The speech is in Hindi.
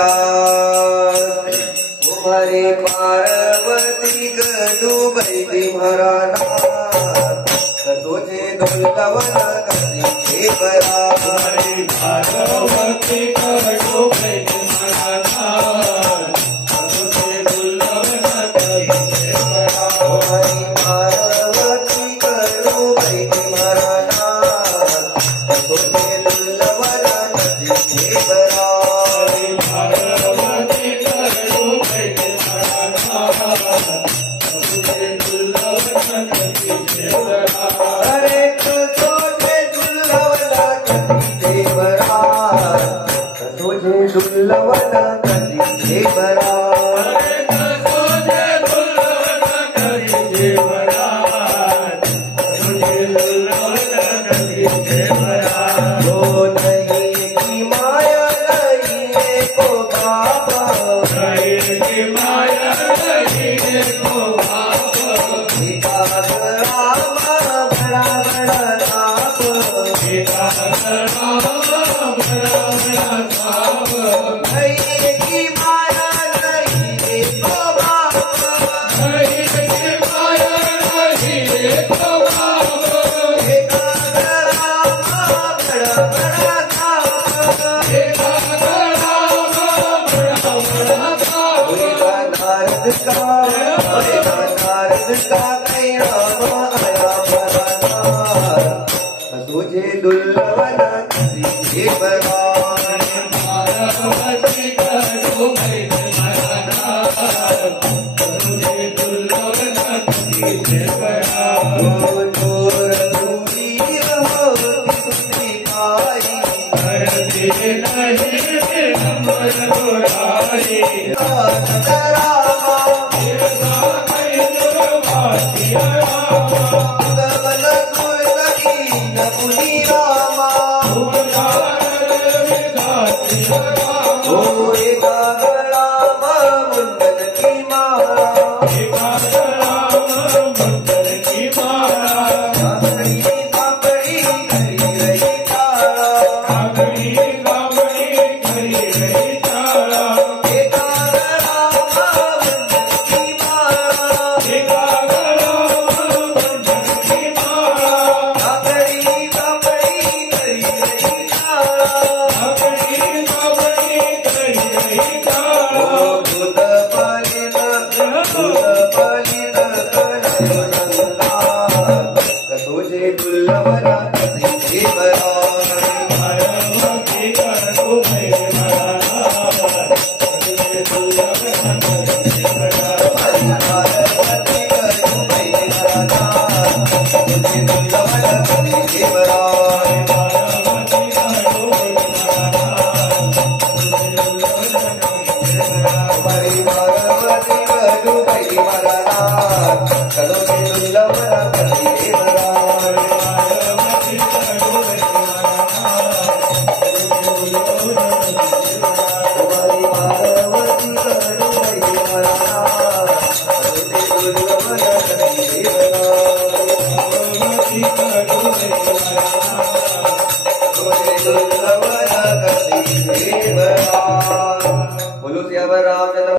याद हमारे पार्वती डूबई तुम्हारा नाथ सोचे दुर्लवन कभी बरा पार्वती डूबई तुम्हारा नाथ सोचे दुर्लवन कभी बरा हमारी पार्वती डूबई तुम्हारा नाथ सोचे दुर्लवन कभी बरा अरे सोचे दुर्लभना कति देवरा सोचे दुर्लभना कति देवरा सोचे दुर्लभना कति देवरा सोचे दुर्लभना कति देवरा वो नहीं की माया नहीं को बाबा नहीं की माया नहीं को बाबा बड़ा बड़ा ताप नहीं की माया नहीं को बाबा नहीं की माया नहीं को बाबा बड़ा बड़ा ताप नारद का कैरा आया बरानार तुझे दुर्लभन कति बरा पार्वती डूबई तुम्हारा नाथ सोचे दुर्लभन कति बरा चोर दूरी हो तुझी पाई करते नहीं नंबर बुराई रामा गगन कुलगी न पुनी रामा ओ गागराम मुंडन की माला काकड़ी काकड़ी करी रही तारा